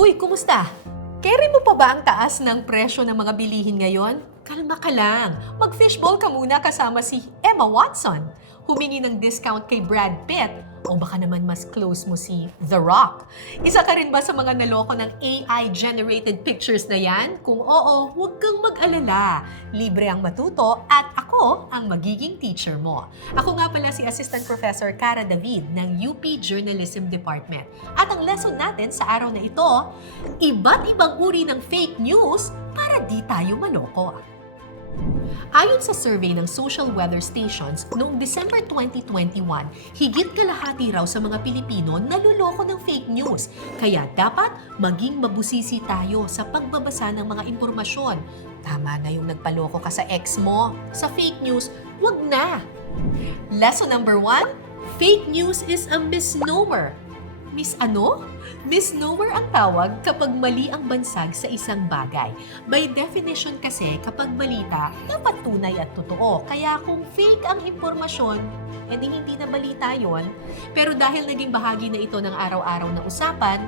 Uy, kumusta? Carry mo pa ba ang taas ng presyo ng mga bilihin ngayon? Kalma ka lang. Mag-fishball ka muna kasama si Emma Watson. Humingi ng discount kay Brad Pitt o baka naman mas close mo si The Rock. Isa ka rin ba sa mga naloko ng AI-generated pictures na yan? Kung oo, huwag kang mag-alala. Libre ang matuto at ako ang magiging teacher mo. Ako nga pala si Assistant Professor Cara David ng UP Journalism Department. At ang lesson natin sa araw na ito, iba't ibang uri ng fake news para di tayo maloko. Ayon sa survey ng Social Weather Stations, noong December 2021, higit kalahati raw sa mga Pilipino naluloko ng fake news. Kaya dapat maging mabusisi tayo sa pagbabasa ng mga impormasyon. Tama na yung nagpaloko ka sa ex mo. Sa fake news, wag na! Lesson number 1, fake news is a misnomer. Miss ano? Misnomer ang tawag kapag mali ang bansag sa isang bagay. By definition kasi, kapag balita, dapat tunay at totoo. Kaya kung fake ang impormasyon, edi hindi na balita yon. Pero dahil naging bahagi na ito ng araw-araw na usapan,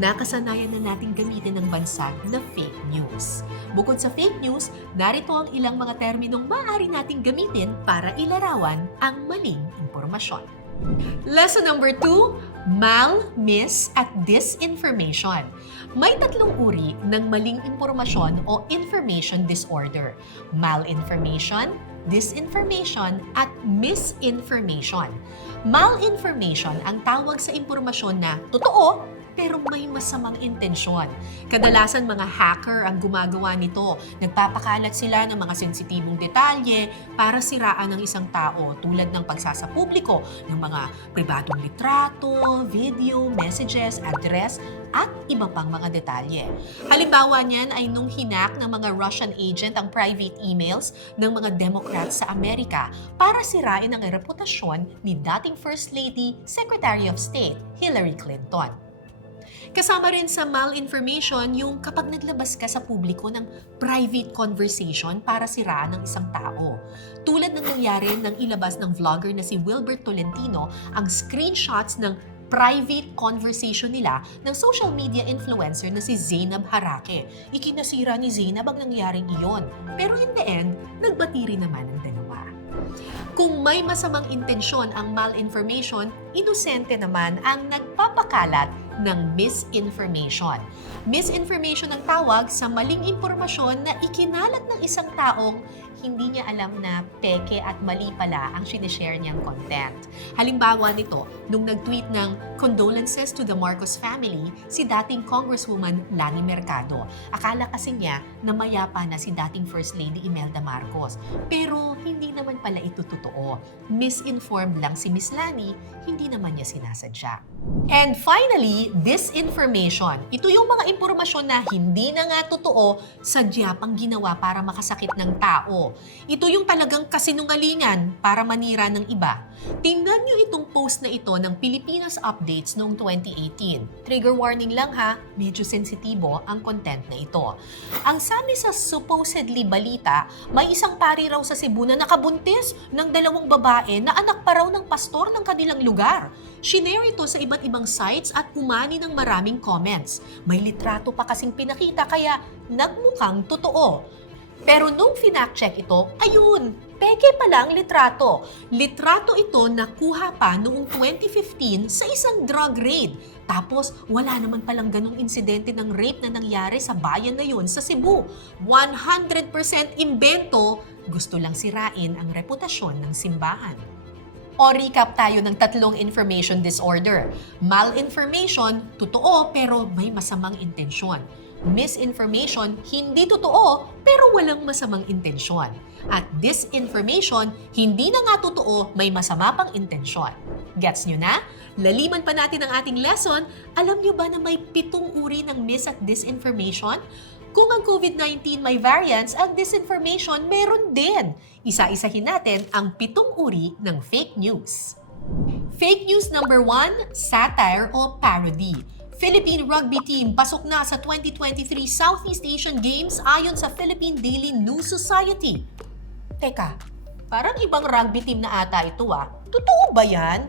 nakasanayan na nating gamitin ng bansag na fake news. Bukod sa fake news, narito ang ilang mga terminong maaari nating gamitin para ilarawan ang maling impormasyon. Lesson number 2, mal, mis, at disinformation. May tatlong uri ng maling impormasyon o information disorder. Malinformation, disinformation, at misinformation. Malinformation ang tawag sa impormasyon na totoo pero may masamang intensyon. Kadalasan mga hacker ang gumagawa nito. Nagpapakalat sila ng mga sensitibong detalye para siraan ng isang tao tulad ng pagsasapubliko ng mga pribadong litrato, video, messages, address, at iba pang mga detalye. Halimbawa niyan ay nung hinak ng mga Russian agent ang private emails ng mga Democrats sa Amerika para sirain ang reputasyon ni dating First Lady, Secretary of State, Hillary Clinton. Kasama rin sa malinformation yung kapag naglabas ka sa publiko ng private conversation para siraan ng isang tao. Tulad ng nangyari nang ilabas ng vlogger na si Wilbert Tolentino ang screenshots ng private conversation nila ng social media influencer na si Zainab Harake. Ikinasira ni Zainab ang nangyaring iyon. Pero in the end, nagbatiri naman ang dalawa. Kung may masamang intensyon ang malinformation, inosente naman ang nagpapakalat ng misinformation. Misinformation ang tawag sa maling impormasyon na ikinalat ng isang taong hindi niya alam na peke at mali pala ang sinishare niyang content. Halimbawa nito, nung nag-tweet ng condolences to the Marcos family, si dating Congresswoman Lani Mercado. Akala kasi niya na mayapa na si dating First Lady Imelda Marcos. Pero hindi naman pala ito totoo. Misinformed lang si Miss Lani, hindi naman niya sinasadya. And finally, disinformation. Ito yung mga impormasyon na hindi na nga totoo, sadya pang ginawa para makasakit ng tao. Ito yung talagang kasinungalingan para manira ng iba. Tingnan nyo itong post na ito ng Pilipinas Updates noong 2018. Trigger warning lang ha, medyo sensitibo ang content na ito. Ang sabi sa supposedly balita, may isang pari raw sa Cebu na nakabuntis ng 2 babae na anak pa raw ng pastor ng kanilang lugar. Shinare ito sa iba't ibang sites at umani ng maraming comments. May litrato pa kasing pinakita kaya nagmukhang totoo. Pero nung finact-check ito, ayun, peke pala ang litrato. Litrato ito nakuha pa noong 2015 sa isang drug raid. Tapos wala naman palang ganong insidente ng rape na nangyari sa bayan na yun sa Cebu. 100% imbento, gusto lang sirain ang reputasyon ng simbahan. O recap tayo ng 3 information disorder. Malinformation, totoo pero may masamang intensyon. Misinformation, hindi totoo pero walang masamang intensyon. At disinformation, hindi na nga totoo, may masama pang intensyon. Gets nyo na? Laliman pa natin ang ating lesson. Alam nyo ba na may 7 uri ng mis at disinformation? Kung ang COVID-19 may variants, ang disinformation meron din. Isa-isahin natin ang 7 uri ng fake news. Fake news number 1, satire o parody. Philippine Rugby Team pasok na sa 2023 Southeast Asian Games ayon sa Philippine Daily News Society. Teka, parang ibang rugby team na ata ito ah. Totoo ba yan?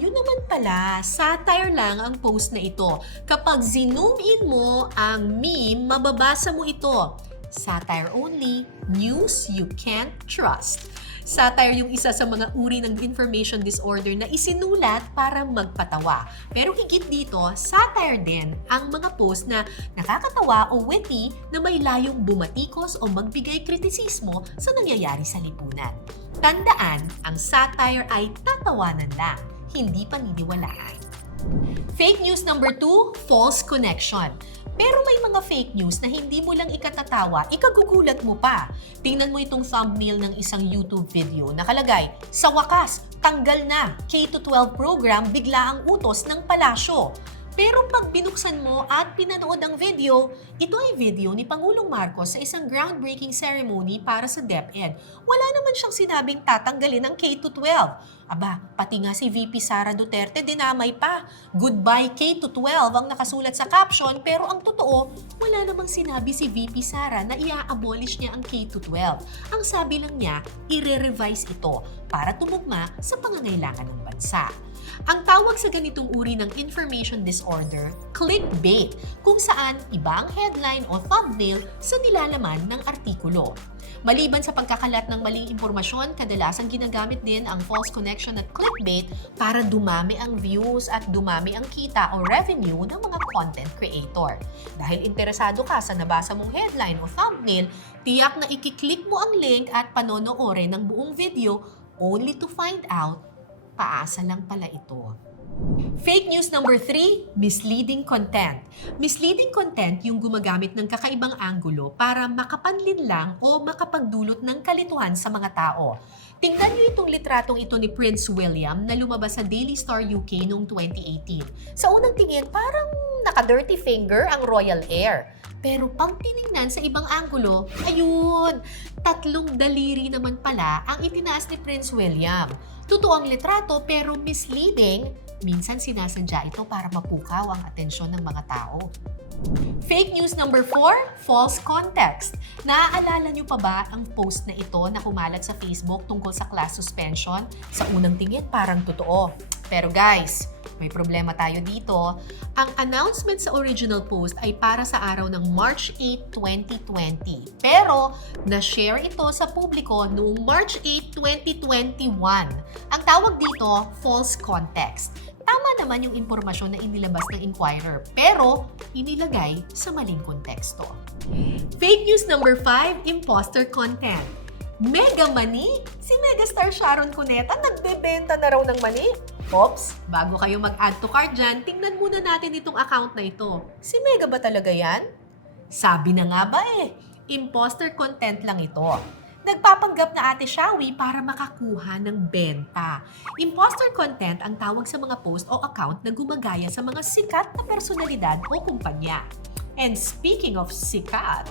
Yun naman pala. Satire lang ang post na ito. Kapag zoom in mo ang meme, mababasa mo ito. Satire only, news you can't trust. Satire yung isa sa mga uri ng information disorder na isinulat para magpatawa. Pero higit dito, satire din ang mga post na nakakatawa o witty na may layong bumatikos o magbigay kritisismo sa nangyayari sa lipunan. Tandaan, ang satire ay tatawanan lang, hindi paniniwalaan. Fake news number 2, false connection. Pero may mga fake news na hindi mo lang ikatatawa, ikagugulat mo pa. Tingnan mo itong thumbnail ng isang YouTube video. Nakalagay, sa wakas, tanggal na, K-12 program bigla ang utos ng palasyo. Pero pag binuksan mo at pinanood ang video, ito ay video ni Pangulong Marcos sa isang groundbreaking ceremony para sa DepEd. Wala naman siyang sinabing tatanggalin ang K-12. Aba, pati nga si VP Sara Duterte dinamay pa. Goodbye K-12 ang nakasulat sa caption, pero ang totoo, wala namang sinabi si VP Sara na i-abolish niya ang K-12. Ang sabi lang niya, i-revise ito para tumugma sa pangangailangan ng bansa. Ang tawag sa ganitong uri ng information disorder, clickbait, kung saan iba ang headline o thumbnail sa nilalaman ng artikulo. Maliban sa pagkakalat ng maling impormasyon, kadalasan ginagamit din ang false connection at clickbait para dumami ang views at dumami ang kita o revenue ng mga content creator. Dahil interesado ka sa nabasa mong headline o thumbnail, tiyak na ikiklik mo ang link at panonoorin ng buong video only to find out paasa lang pala ito. Fake news number 3, misleading content. Misleading content yung gumagamit ng kakaibang anggulo para makapanlin lang o makapagdulot ng kalituhan sa mga tao. Tingnan niyo itong litratong ito ni Prince William na lumabas sa Daily Star UK noong 2018. Sa unang tingin, parang naka-dirty finger ang royal heir. Pero pag tinignan sa ibang anggulo, ayun, 3 daliri naman pala ang itinaas ni Prince William. Totoo ang litrato pero misleading, minsan sinasadya ito para mapukaw ang atensyon ng mga tao. Fake news number 4, false context. Naaalala niyo pa ba ang post na ito na kumalat sa Facebook tungkol sa class suspension? Sa unang tingin parang totoo. Pero guys, may problema tayo dito. Ang announcement sa original post ay para sa araw ng March 8, 2020. Pero, na-share ito sa publiko noong March 8, 2021. Ang tawag dito, false context. Tama naman yung impormasyon na inilabas ng Inquirer, pero inilagay sa maling konteksto. Fake news number 5, imposter content. Mega mani? Si megastar Sharon Cuneta nagbebenta na raw ng mani? Ops, bago kayo mag-add to cart dyan, tingnan muna natin itong account na ito. Si Mega ba talaga yan? Sabi na nga ba imposter content lang ito. Nagpapanggap na Ate Shawi para makakuha ng benta. Imposter content ang tawag sa mga post o account na gumagaya sa mga sikat na personalidad o kumpanya. And speaking of sikat,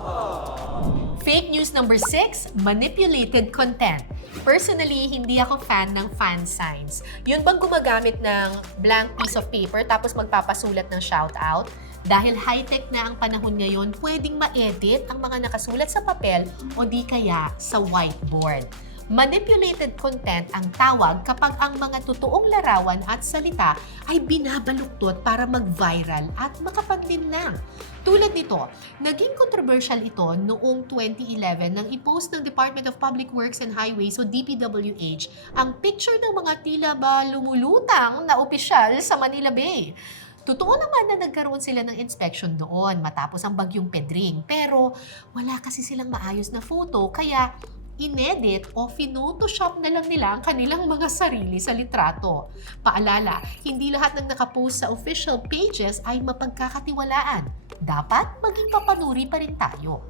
fake news number 6, manipulated content. Personally, hindi ako fan ng fan signs. Yun bang gumagamit ng blank piece of paper tapos magpapasulat ng shoutout? Dahil high-tech na ang panahon ngayon, pwedeng ma-edit ang mga nakasulat sa papel o di kaya sa whiteboard. Manipulated content ang tawag kapag ang mga totoong larawan at salita ay binabaluktot para mag-viral at makapaglinlang. Tulad nito, naging controversial ito noong 2011 nang i-post ng Department of Public Works and Highways o DPWH ang picture ng mga tila ba lumulutang na opisyal sa Manila Bay. Totoo naman na nagkaroon sila ng inspection doon matapos ang bagyong Pedring, pero wala kasi silang maayos na photo kaya inedit o phinotoshop na lang nila ang kanilang mga sarili sa litrato. Paalala, hindi lahat ng nakapost sa official pages ay mapagkakatiwalaan. Dapat maging papanuri pa rin tayo.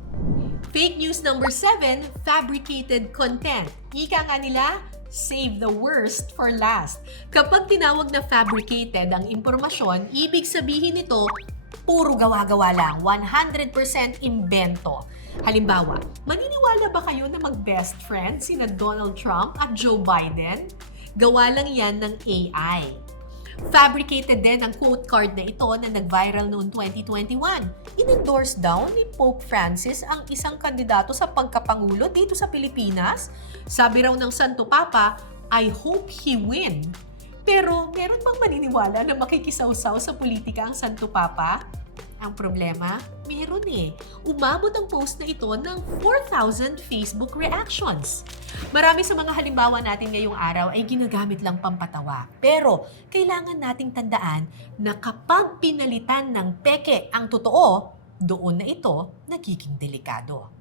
Fake news number 7, fabricated content. Ika nga nila, save the worst for last. Kapag tinawag na fabricated ang impormasyon, ibig sabihin nito, puro gawa-gawa lang, 100% imbento. Halimbawa, maniniwala ba kayo na mag-best friend sina Donald Trump at Joe Biden? Gawa lang yan ng AI. Fabricated din ang quote card na ito na nag-viral noong 2021. In-endorse daw ni Pope Francis ang isang kandidato sa pagkapangulo dito sa Pilipinas. Sabi raw ng Santo Papa, I hope he win. Pero meron bang maniniwala na makikisawsaw sa politika ang Santo Papa? Ang problema, meron eh. Umabot ang post na ito ng 4,000 Facebook reactions. Marami sa mga halimbawa natin ngayong araw ay ginagamit lang pampatawa. Pero kailangan nating tandaan na kapag pinalitan ng peke ang totoo, doon na ito nagiging delikado.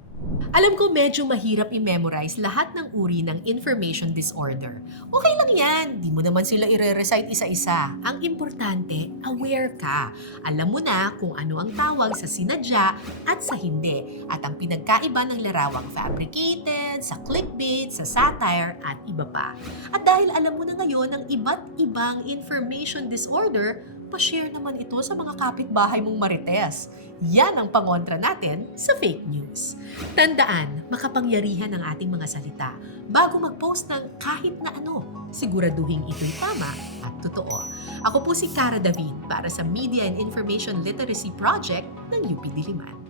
Alam ko medyo mahirap i-memorize lahat ng uri ng information disorder. Okay lang yan, di mo naman sila i-recite isa-isa. Ang importante, aware ka. Alam mo na kung ano ang tawag sa sinadya at sa hindi. At ang pinagkaiba ng larawang fabricated, sa clickbait, sa satire, at iba pa. At dahil alam mo na ngayon ang iba't ibang information disorder, pa-share naman ito sa mga kapitbahay mong marites. Yan ang pangontra natin sa fake news. Tandaan, makapangyarihan ang ating mga salita. Bago mag-post ng kahit na ano, siguraduhin ito'y tama at totoo. Ako po si Cara David para sa Media and Information Literacy Project ng UP Diliman.